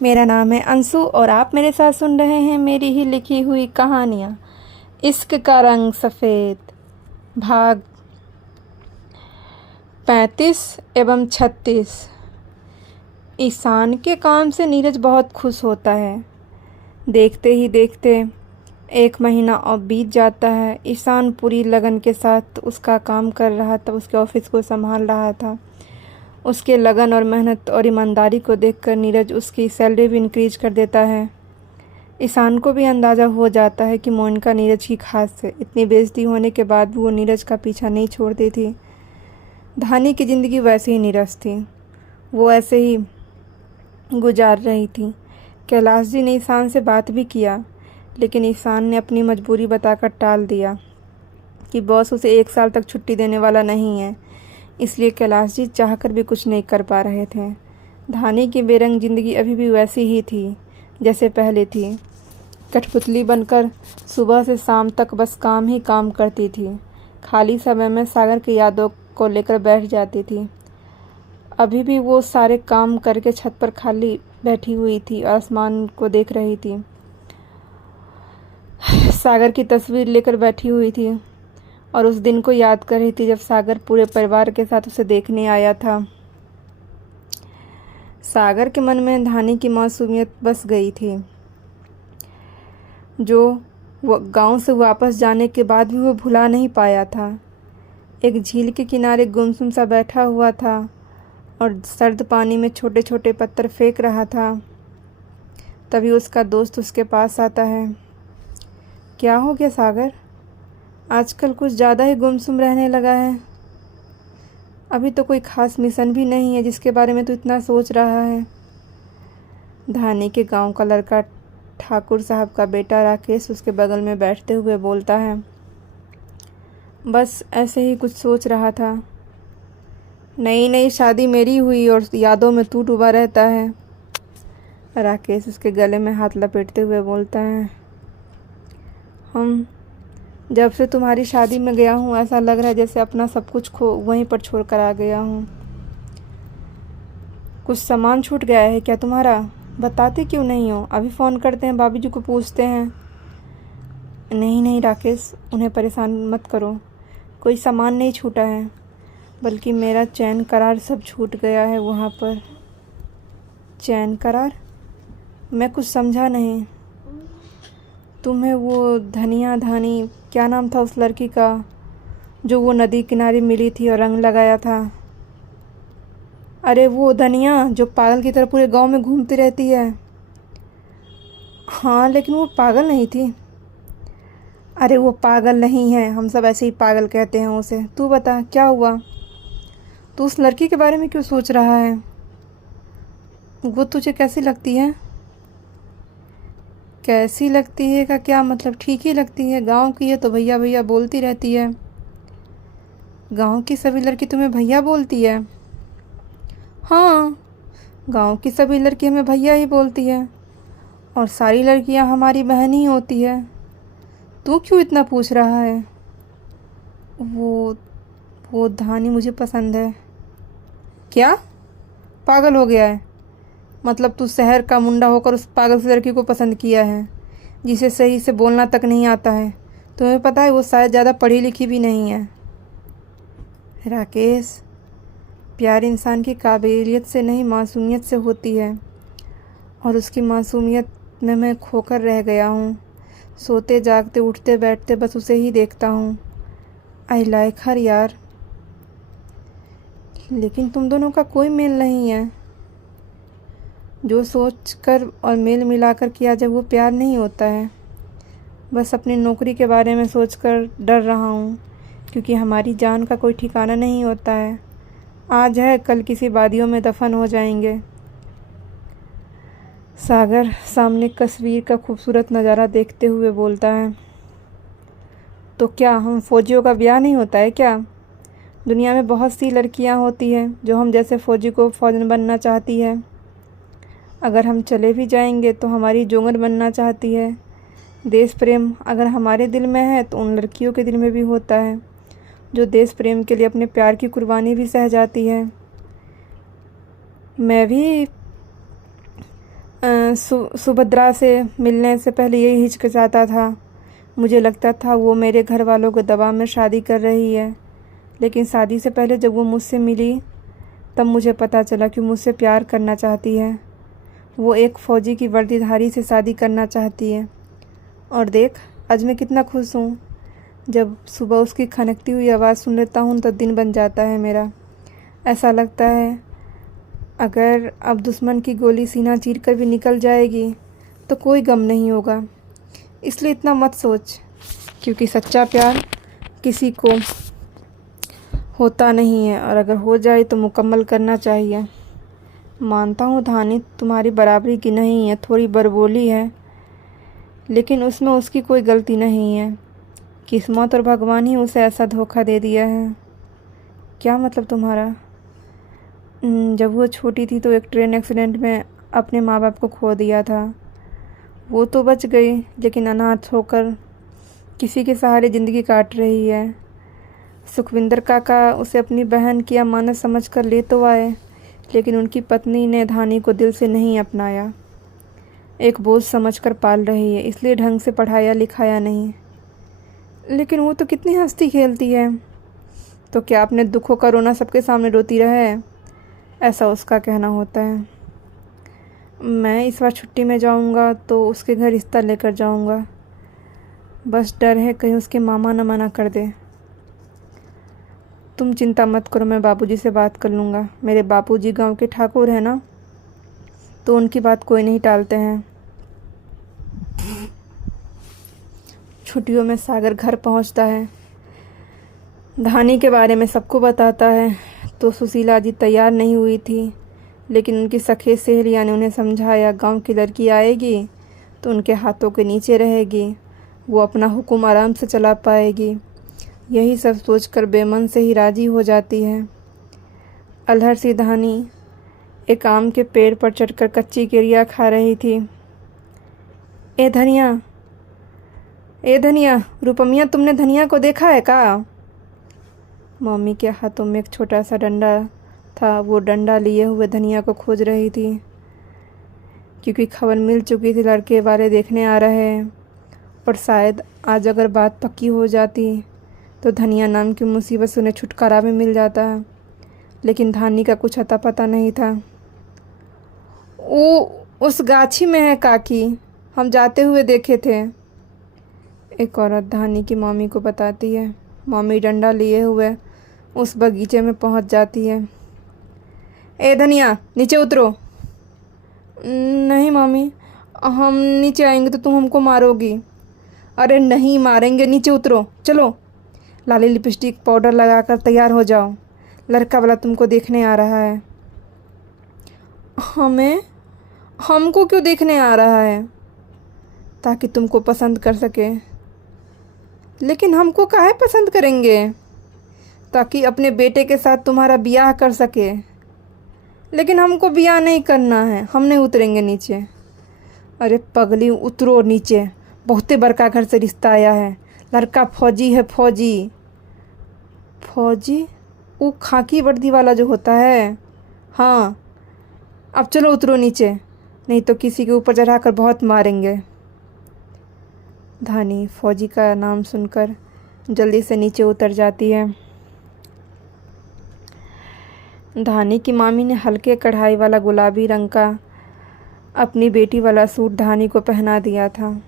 मेरा नाम है अंशु और आप मेरे साथ सुन रहे हैं मेरी ही लिखी हुई कहानियाँ। इश्क का रंग सफ़ेद, भाग 35 एवं 36। ईशान के काम से नीरज बहुत खुश होता है। देखते ही देखते 1 महीना और बीत जाता है। ईशान पूरी लगन के साथ उसका काम कर रहा था, उसके ऑफिस को संभाल रहा था। उसके लगन और मेहनत और ईमानदारी को देखकर नीरज उसकी सैलरी भी इंक्रीज कर देता है। ईशान को भी अंदाज़ा हो जाता है कि मोनिका नीरज की खास है। इतनी बेइज्जती होने के बाद भी वो नीरज का पीछा नहीं छोड़ती थी। धानी की ज़िंदगी वैसे ही नीरज थी, वो ऐसे ही गुजार रही थी। कैलाश जी ने ईशान से बात भी किया, लेकिन ईशान ने अपनी मजबूरी बताकर टाल दिया कि बॉस उसे 1 साल तक छुट्टी देने वाला नहीं है, इसलिए कैलाश जी चाहकर भी कुछ नहीं कर पा रहे थे। धानी की बेरंग ज़िंदगी अभी भी वैसी ही थी जैसे पहले थी। कठपुतली बनकर सुबह से शाम तक बस काम ही काम करती थी। खाली समय में सागर की यादों को लेकर बैठ जाती थी। अभी भी वो सारे काम करके छत पर खाली बैठी हुई थी और आसमान को देख रही थी। सागर की तस्वीर लेकर बैठी हुई थी और उस दिन को याद कर रही थी जब सागर पूरे परिवार के साथ उसे देखने आया था। सागर के मन में धानी की मासूमियत बस गई थी, जो वो गांव से वापस जाने के बाद भी वो भुला नहीं पाया था। एक झील के किनारे गुमसुम सा बैठा हुआ था और सर्द पानी में छोटे छोटे पत्थर फेंक रहा था। तभी उसका दोस्त उसके पास आता है। क्या हो गया सागर, आजकल कुछ ज़्यादा ही गुमसुम रहने लगा है। अभी तो कोई ख़ास मिशन भी नहीं है जिसके बारे में तू इतना सोच रहा है। धानी के गांव का लड़का ठाकुर साहब का बेटा राकेश उसके बगल में बैठते हुए बोलता है, बस ऐसे ही कुछ सोच रहा था। नई नई शादी मेरी हुई और यादों में तू डूबा रहता है। राकेश उसके गले में हाथ लपेटते हुए बोलता है, हम जब से तुम्हारी शादी में गया हूँ ऐसा लग रहा है जैसे अपना सब कुछ खो वहीं पर छोड़ कर आ गया हूँ। कुछ सामान छूट गया है क्या तुम्हारा? बताते क्यों नहीं हो? अभी फ़ोन करते हैं, भाभी जी को पूछते हैं। नहीं नहीं राकेश, उन्हें परेशान मत करो, कोई सामान नहीं छूटा है, बल्कि मेरा चैन करार सब छूट गया है वहाँ पर। चैन करार? मैं कुछ समझा नहीं। तुम्हें वो धानी क्या नाम था उस लड़की का जो वो नदी किनारे मिली थी और रंग लगाया था? अरे वो धनिया जो पागल की तरह पूरे गांव में घूमती रहती है। हाँ लेकिन वो पागल नहीं थी। अरे वो पागल नहीं है, हम सब ऐसे ही पागल कहते हैं उसे। तू बता क्या हुआ? तू उस लड़की के बारे में क्यों सोच रहा है? वो तुझे कैसी लगती है? कैसी लगती है का क्या मतलब? ठीक ही लगती है, गांव की है तो भैया भैया बोलती रहती है। गांव की सभी लड़की तुम्हें भैया बोलती है? हाँ, गांव की सभी लड़की हमें भैया ही बोलती है और सारी लड़कियां हमारी बहन ही होती है। तू क्यों इतना पूछ रहा है? वो वो धानी मुझे पसंद है। क्या? पागल हो गया है? मतलब तू शहर का मुंडा होकर उस पागल सी लड़की को पसंद किया है जिसे सही से बोलना तक नहीं आता है? तुम्हें पता है वो शायद ज़्यादा पढ़ी लिखी भी नहीं है। राकेश, प्यार इंसान की काबिलियत से नहीं मासूमियत से होती है और उसकी मासूमियत में मैं खोकर रह गया हूँ। सोते जागते उठते बैठते बस उसे ही देखता हूँ। आई लाइक हर यार। लेकिन तुम दोनों का कोई मेल नहीं है। जो सोच कर और मेल मिलाकर किया जाए वो प्यार नहीं होता है। बस अपनी नौकरी के बारे में सोचकर डर रहा हूँ, क्योंकि हमारी जान का कोई ठिकाना नहीं होता है। आज है कल किसी वादियों में दफन हो जाएंगे। सागर सामने कश्मीर का खूबसूरत नज़ारा देखते हुए बोलता है, तो क्या हम फौजियों का ब्याह नहीं होता है क्या? दुनिया में बहुत सी लड़कियां होती हैं जो हम जैसे फ़ौजी को फ़ौजन बनना चाहती है। अगर हम चले भी जाएंगे तो हमारी जोगन बनना चाहती है। देश प्रेम अगर हमारे दिल में है तो उन लड़कियों के दिल में भी होता है जो देश प्रेम के लिए अपने प्यार की कुर्बानी भी सह जाती है। मैं भी सुभद्रा से मिलने से पहले यही हिचकिचाता था। मुझे लगता था वो मेरे घर वालों के दबाव में शादी कर रही है, लेकिन शादी से पहले जब वो मुझसे मिली तब मुझे पता चला कि मुझसे प्यार करना चाहती है। वो एक फ़ौजी की वर्दीधारी से शादी करना चाहती है। और देख, आज मैं कितना खुश हूँ। जब सुबह उसकी खनकती हुई आवाज़ सुन लेता हूँ तो दिन बन जाता है मेरा। ऐसा लगता है अगर अब दुश्मन की गोली सीना चीर कर भी निकल जाएगी तो कोई गम नहीं होगा। इसलिए इतना मत सोच, क्योंकि सच्चा प्यार किसी को होता नहीं है, और अगर हो जाए तो मुकम्मल करना चाहिए। मानता हूँ धानी तुम्हारी बराबरी की नहीं है, थोड़ी बड़बोली है, लेकिन उसमें उसकी कोई गलती नहीं है। किस्मत और भगवान ही उसे ऐसा धोखा दे दिया है। क्या मतलब तुम्हारा? जब वो छोटी थी तो एक ट्रेन एक्सीडेंट में अपने माँ बाप को खो दिया था। वो तो बच गई, लेकिन अनाथ होकर किसी के सहारे ज़िंदगी काट रही है। सुखविंदर काका उसे अपनी बहन की अमानत समझकर ले तो आए, लेकिन उनकी पत्नी ने धानी को दिल से नहीं अपनाया। एक बोझ समझकर पाल रही है, इसलिए ढंग से पढ़ाया लिखाया नहीं। लेकिन वो तो कितनी हंसती खेलती है। तो क्या अपने दुखों का रोना सबके सामने रोती रहे? ऐसा उसका कहना होता है। मैं इस बार छुट्टी में जाऊंगा तो उसके घर रिश्ता लेकर जाऊंगा। बस डर है कहीं उसके मामा न मना कर दे। तुम चिंता मत करो, मैं बाबूजी से बात कर लूँगा। मेरे बाबूजी गांव के ठाकुर हैं ना, तो उनकी बात कोई नहीं टालते हैं। छुट्टियों में सागर घर पहुंचता है, धानी के बारे में सबको बताता है। तो सुशीला जी तैयार नहीं हुई थी, लेकिन उनकी सखी सहेलियाँ ने उन्हें समझाया, गांव की लड़की आएगी तो उनके हाथों के नीचे रहेगी, वो अपना हुक्म आराम से चला पाएगी। यही सब सोचकर बेमन से ही राजी हो जाती है। अलहर सी धानी एक आम के पेड़ पर चढ़कर कच्ची केरिया खा रही थी। ए धनिया, रुपमिया, तुमने धनिया को देखा है का? मम्मी के हाथों में एक छोटा सा डंडा था। वो डंडा लिए हुए धनिया को खोज रही थी, क्योंकि खबर मिल चुकी थी लड़के वाले देखने आ रहे हैं। और शायद आज अगर बात पक्की हो जाती तो धनिया नाम की मुसीबत से उन्हें छुटकारा भी मिल जाता। लेकिन धानी का कुछ अता पता नहीं था। वो उस गाछी में है काकी, हम जाते हुए देखे थे। एक औरत धानी की मम्मी को बताती है। मम्मी डंडा लिए हुए उस बगीचे में पहुंच जाती है। ए धनिया, नीचे उतरो। नहीं मम्मी, हम नीचे आएंगे तो तुम हमको मारोगी। अरे नहीं मारेंगे, नीचे उतरो, चलो। लाली लिपस्टिक पाउडर लगाकर तैयार हो जाओ, लड़का वाला तुमको देखने आ रहा है। हमको क्यों देखने आ रहा है? ताकि तुमको पसंद कर सके। लेकिन हमको काहे पसंद करेंगे? ताकि अपने बेटे के साथ तुम्हारा ब्याह कर सके। लेकिन हमको ब्याह नहीं करना है, हम नहीं उतरेंगे नीचे। अरे पगली, उतरो नीचे, बहुते बड़का घर से रिश्ता आया है, लड़का फौजी है। फौजी? वो खाकी वर्दी वाला जो होता है? हाँ। अब चलो उतरो नीचे, नहीं तो किसी के ऊपर चढ़ाकर बहुत मारेंगे। धानी फौजी का नाम सुनकर जल्दी से नीचे उतर जाती है। धानी की मामी ने हल्के कढ़ाई वाला गुलाबी रंग का अपनी बेटी वाला सूट धानी को पहना दिया था।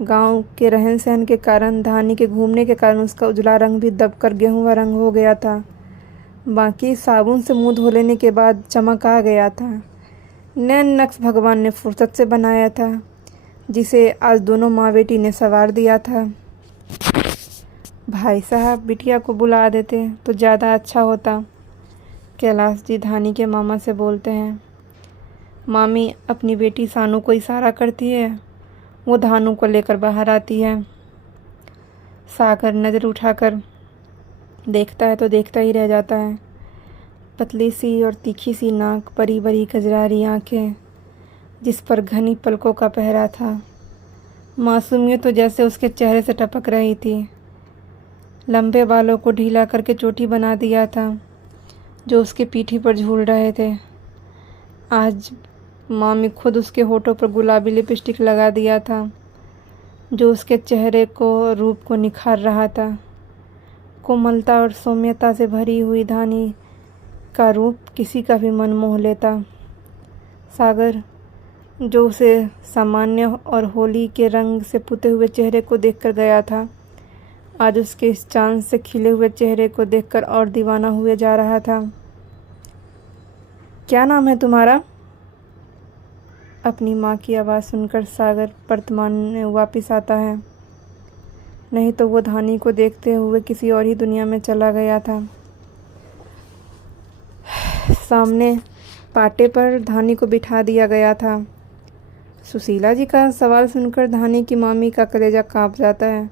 गांव के रहन सहन के कारण, धानी के घूमने के कारण उसका उजला रंग भी दबकर गेहूं रंग हो गया था। बाकी साबुन से मुंह धो लेने के बाद चमक आ गया था। नैन नक्श भगवान ने फुर्सत से बनाया था, जिसे आज दोनों माँ बेटी ने संवार दिया था। भाई साहब, बिटिया को बुला देते तो ज़्यादा अच्छा होता। कैलाश जी धानी के मामा से बोलते हैं। मामी अपनी बेटी सानू को इशारा करती है। वो धानू को लेकर बाहर आती है। सागर नज़र उठाकर देखता है तो देखता ही रह जाता है। पतली सी और तीखी सी नाक, बड़ी बड़ी कजरारी आंखें, जिस पर घनी पलकों का पहरा था। मासूमियत तो जैसे उसके चेहरे से टपक रही थी। लंबे बालों को ढीला करके चोटी बना दिया था, जो उसके पीठी पर झूल रहे थे। आज मामी खुद उसके होठों पर गुलाबी लिपस्टिक लगा दिया था जो उसके चेहरे को रूप को निखार रहा था। कोमलता और सौम्यता से भरी हुई धानी का रूप किसी का भी मन मोह लेता। सागर जो उसे सामान्य और होली के रंग से पुते हुए चेहरे को देखकर गया था, आज उसके इस चांद से खिले हुए चेहरे को देखकर और दीवाना हुए जा रहा था। क्या नाम है तुम्हारा? अपनी माँ की आवाज़ सुनकर सागर वर्तमान में वापस आता है। नहीं तो वो धानी को देखते हुए किसी और ही दुनिया में चला गया था। सामने पाटे पर धानी को बिठा दिया गया था। सुशीला जी का सवाल सुनकर धानी की मामी का कलेजा कांप जाता है।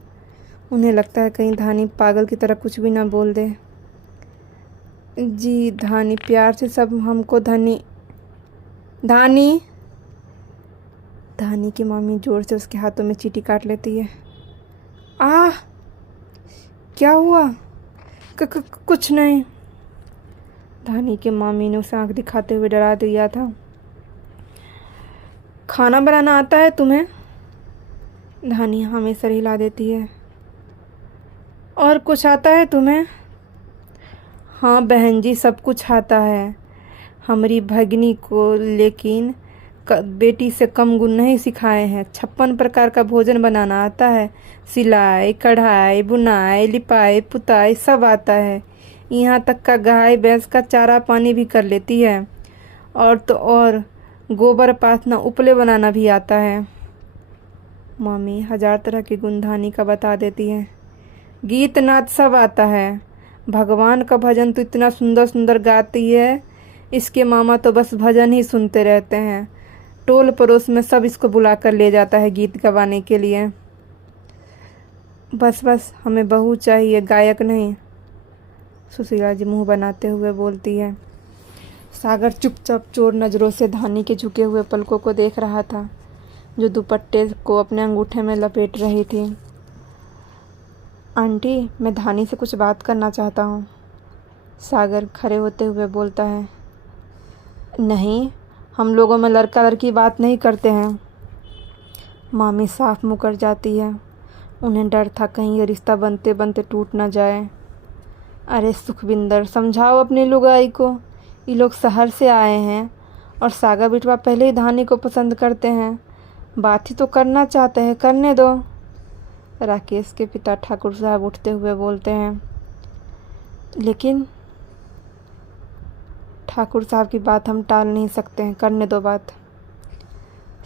उन्हें लगता है कहीं धानी पागल की तरह कुछ भी ना बोल दे। जी धानी, प्यार से सब हमको धानी धानी की मामी जोर से उसके हाथों में चींटी काट लेती है। क्या हुआ? कुछ नहीं। धानी की मामी ने उसे आंख दिखाते हुए डरा दिया था। खाना बनाना आता है तुम्हें? धानी हमेशा हिला देती है। और कुछ आता है तुम्हें? हाँ बहन जी, सब कुछ आता है। हमारी भगनी को लेकिन बेटी से कम गुण नहीं सिखाए हैं। 56 प्रकार का भोजन बनाना आता है। सिलाई, कढ़ाई, बुनाई, लिपाई, पुताई सब आता है। यहाँ तक का गाय भैंस का चारा पानी भी कर लेती है। और तो और गोबर पाथना, उपले बनाना भी आता है। मामी 1000 तरह के गुण धानी का बता देती है। गीत नाच सब आता है। भगवान का भजन तो इतना सुंदर सुंदर गाती है, इसके मामा तो बस भजन ही सुनते रहते हैं। टोल पड़ोस में सब इसको बुला कर ले जाता है गीत गवाने के लिए। बस हमें बहू चाहिए, गायक नहीं। सुशीला जी मुंह बनाते हुए बोलती है। सागर चुपचाप चोर नज़रों से धानी के झुके हुए पलकों को देख रहा था जो दुपट्टे को अपने अंगूठे में लपेट रही थी। आंटी, मैं धानी से कुछ बात करना चाहता हूँ। सागर खड़े होते हुए बोलता है। नहीं, हम लोगों में लड़का लड़की बात नहीं करते हैं। मामी साफ मुकर जाती है। उन्हें डर था कहीं ये रिश्ता बनते बनते टूट ना जाए। अरे सुखविंदर, समझाओ अपनी लुगाई को। ये लोग शहर से आए हैं और सागर बिटवा पहले ही धानी को पसंद करते हैं। बात ही तो करना चाहते हैं, करने दो। राकेश के पिता ठाकुर साहब उठते हुए बोलते हैं। लेकिन ठाकुर साहब की बात हम टाल नहीं सकते हैं, करने दो बात।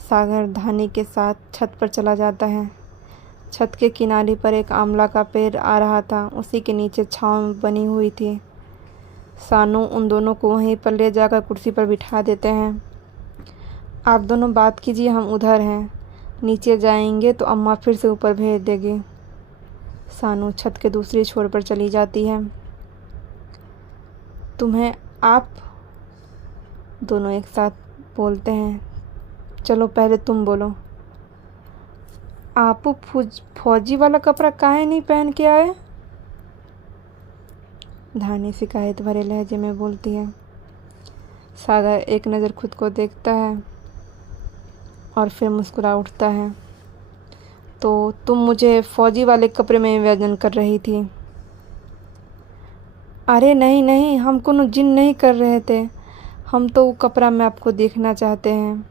सागर धानी के साथ छत पर चला जाता है। छत के किनारे पर एक आंवला का पेड़ आ रहा था, उसी के नीचे छांव बनी हुई थी। सानू उन दोनों को वहीं पर ले जाकर कुर्सी पर बिठा देते हैं। आप दोनों बात कीजिए, हम उधर हैं। नीचे जाएंगे तो अम्मा फिर से ऊपर भेज देगी। सानू छत के दूसरे छोर पर चली जाती है। तुम्हें, आप दोनों एक साथ बोलते हैं। चलो पहले तुम बोलो। आप फौजी वाला कपड़ा काहे नहीं पहन के आए? धानी शिकायत भरे लहजे में बोलती है। सागर एक नज़र खुद को देखता है और फिर मुस्कुरा उठता है। तो तुम मुझे फौजी वाले कपड़े में व्यंजन कर रही थी? अरे नहीं, हम कोनो जिन नहीं कर रहे थे। हम तो वो कपड़ा में आपको देखना चाहते हैं।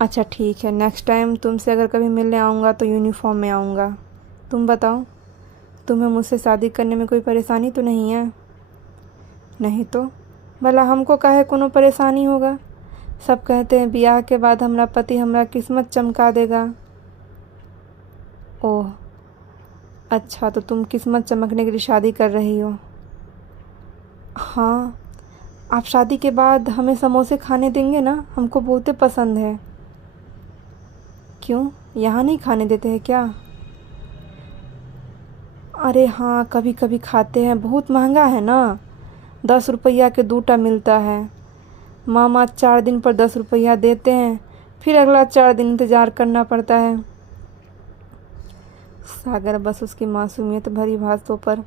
अच्छा ठीक है, नेक्स्ट टाइम तुमसे अगर कभी मिलने आऊँगा तो यूनिफॉर्म में आऊँगा। तुम बताओ, तुम्हें मुझसे शादी करने में कोई परेशानी तो नहीं है? नहीं तो भला हमको काहे कोनो परेशानी होगा? सब कहते हैं ब्याह के बाद हमारा पति हमारा किस्मत चमका देगा। ओह अच्छा, तो तुम किस्मत चमकने के लिए शादी कर रही हो? हाँ, आप शादी के बाद हमें समोसे खाने देंगे ना? हमको बहुत पसंद है। क्यों, यहाँ नहीं खाने देते हैं क्या? अरे हाँ, कभी कभी खाते हैं, बहुत महंगा है ना। 10 रुपया के 2टा मिलता है। मामा 4 दिन पर 10 रुपया देते हैं, फिर अगला 4 दिन इंतज़ार करना पड़ता है। सागर बस उसकी मासूमियत भरी बातों पर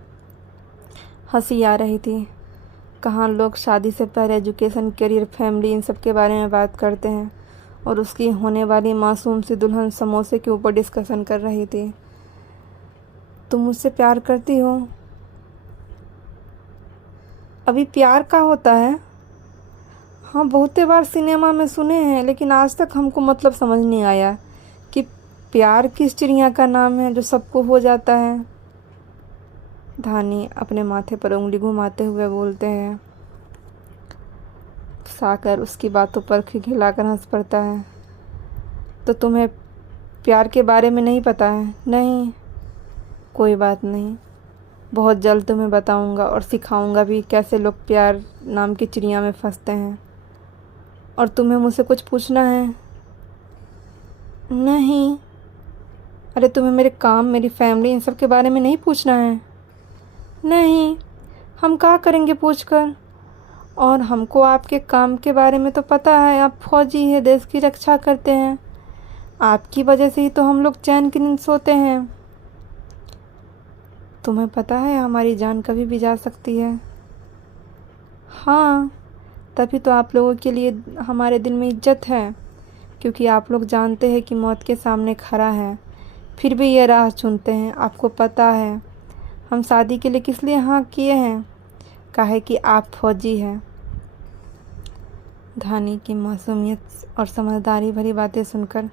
हंसी आ रही थी। कहाँ लोग शादी से पहले एजुकेशन, करियर, फैमिली, इन सब के बारे में बात करते हैं, और उसकी होने वाली मासूम सी दुल्हन समोसे के ऊपर डिस्कशन कर रही थी। तुम मुझसे प्यार करती हो? अभी प्यार का होता है? हाँ, बहुते बार सिनेमा में सुने हैं, लेकिन आज तक हमको मतलब समझ नहीं आया कि प्यार किस चिड़िया का नाम है जो सबको हो जाता है। धानी अपने माथे पर उंगली घुमाते हुए बोलते हैं। सागर उसकी बातों पर खिलखिलाकर हंस पड़ता है। तो तुम्हें प्यार के बारे में नहीं पता है? नहीं, कोई बात नहीं, बहुत जल्द तुम्हें बताऊंगा और सिखाऊंगा भी कैसे लोग प्यार नाम की चिड़िया में फंसते हैं। और तुम्हें मुझसे कुछ पूछना है? नहीं। अरे तुम्हें मेरे काम, मेरी फैमिली, इन सब के बारे में नहीं पूछना है? नहीं, हम क्या करेंगे पूछकर? और हमको आपके काम के बारे में तो पता है, आप फौजी हैं, देश की रक्षा करते हैं। आपकी वजह से ही तो हम लोग चैन की नींद सोते हैं। तुम्हें पता है हमारी जान कभी भी जा सकती है। हाँ, तभी तो आप लोगों के लिए हमारे दिल में इज्जत है, क्योंकि आप लोग जानते हैं कि मौत के सामने खड़ा है, फिर भी ये राह चुनते हैं। आपको पता है हम शादी के लिए किस लिए हाँ किए हैं? काहे कि आप फौजी हैं। धानी की मासूमियत और समझदारी भरी बातें सुनकर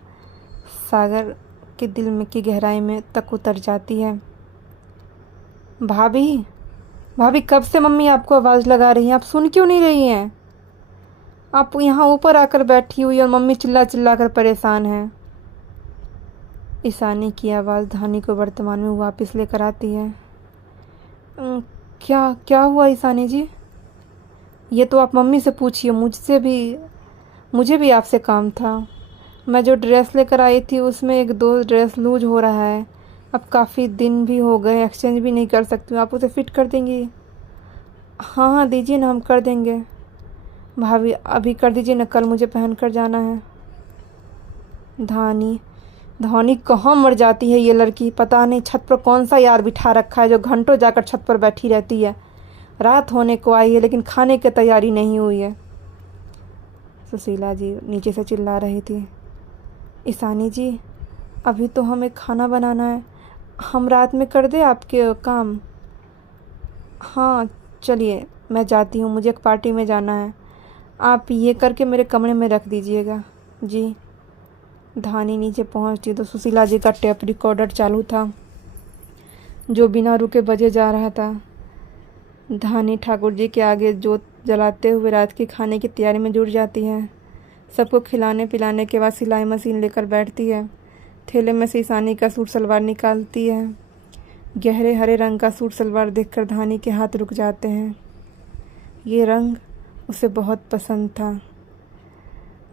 सागर के दिल में की गहराई में तक उतर जाती है। भाभी, भाभी, कब से मम्मी आपको आवाज़ लगा रही हैं, आप सुन क्यों नहीं रही हैं? आप यहाँ ऊपर आकर बैठी हुई और मम्मी चिल्ला चिल्ला कर परेशान हैं। ईशानी की आवाज़ धानी को वर्तमान में वापस लेकर आती है। क्या क्या हुआ ईशानी जी? ये तो आप मम्मी से पूछिए, मुझे भी आपसे काम था। मैं जो ड्रेस लेकर आई थी उसमें एक दो ड्रेस लूज हो रहा है। अब काफ़ी दिन भी हो गए, एक्सचेंज भी नहीं कर सकती हूँ। आप उसे फिट कर देंगी? हाँ हाँ, दीजिए ना, हम कर देंगे। भाभी अभी कर दीजिए ना, कल मुझे पहन कर जाना है। धानी कहाँ मर जाती है ये लड़की, पता नहीं छत पर कौन सा यार बिठा रखा है जो घंटों जाकर छत पर बैठी रहती है। रात होने को आई है लेकिन खाने की तैयारी नहीं हुई है। सुशीला जी नीचे से चिल्ला रही थी। ईशानी जी, अभी तो हमें खाना बनाना है, हम रात में कर दे आपके काम? हाँ चलिए, मैं जाती हूँ, मुझे एक पार्टी में जाना है। आप ये करके मेरे कमरे में रख दीजिएगा। जी। धानी नीचे पहुँचती तो सुशीला जी का टेप रिकॉर्डर चालू था जो बिना रुके बजे जा रहा था। धानी ठाकुर जी के आगे जोत जलाते हुए रात के खाने की तैयारी में जुट जाती है। सबको खिलाने पिलाने के बाद सिलाई मशीन लेकर बैठती है। थैले में से ईशानी का सूट सलवार निकालती है। गहरे हरे रंग का सूट सलवार देखकर धानी के हाथ रुक जाते हैं। ये रंग उसे बहुत पसंद था।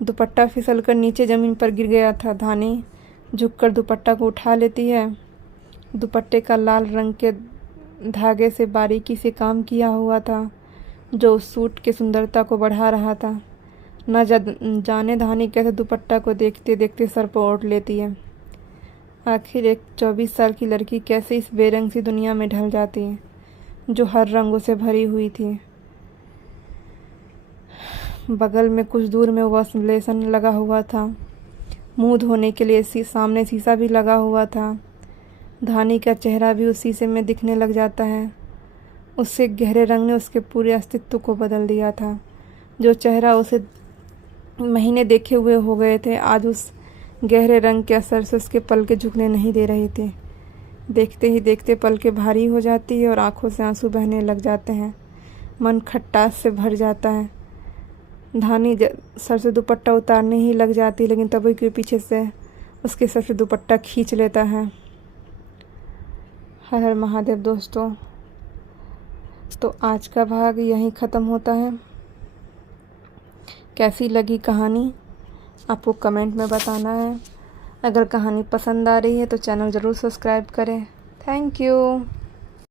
दुपट्टा फिसलकर नीचे ज़मीन पर गिर गया था। धानी झुककर दुपट्टा को उठा लेती है। दुपट्टे का लाल रंग के धागे से बारीकी से काम किया हुआ था जो उस सूट की सुंदरता को बढ़ा रहा था। न जाने धानी कैसे दुपट्टा को देखते देखते सर पर ओढ़ लेती है। आखिर एक 24 साल की लड़की कैसे इस बेरंग सी दुनिया में ढल जाती है जो हर रंगों से भरी हुई थी। बगल में कुछ दूर में वॉश बेसिन लगा हुआ था। मुंह धोने के लिए सामने शीशा भी लगा हुआ था। धानी का चेहरा भी उस शीशे में दिखने लग जाता है। उससे गहरे रंग ने उसके पूरे अस्तित्व को बदल दिया था। जो चेहरा उसे महीने देखे हुए हो गए थे, आज उस गहरे रंग के असर से उसके पलकें झुकने नहीं दे रही थी। देखते ही देखते पलकें भारी हो जाती है और आंखों से आंसू बहने लग जाते हैं। मन खट्टास से भर जाता है। धानी सर से दुपट्टा उतारने ही लग जाती, लेकिन तभी के पीछे से उसके सर से दुपट्टा खींच लेता है। हर हर महादेव। दोस्तों, तो आज का भाग यहीं ख़त्म होता है। कैसी लगी कहानी आपको कमेंट में बताना है। अगर कहानी पसंद आ रही है तो चैनल ज़रूर सब्सक्राइब करें। Thank you.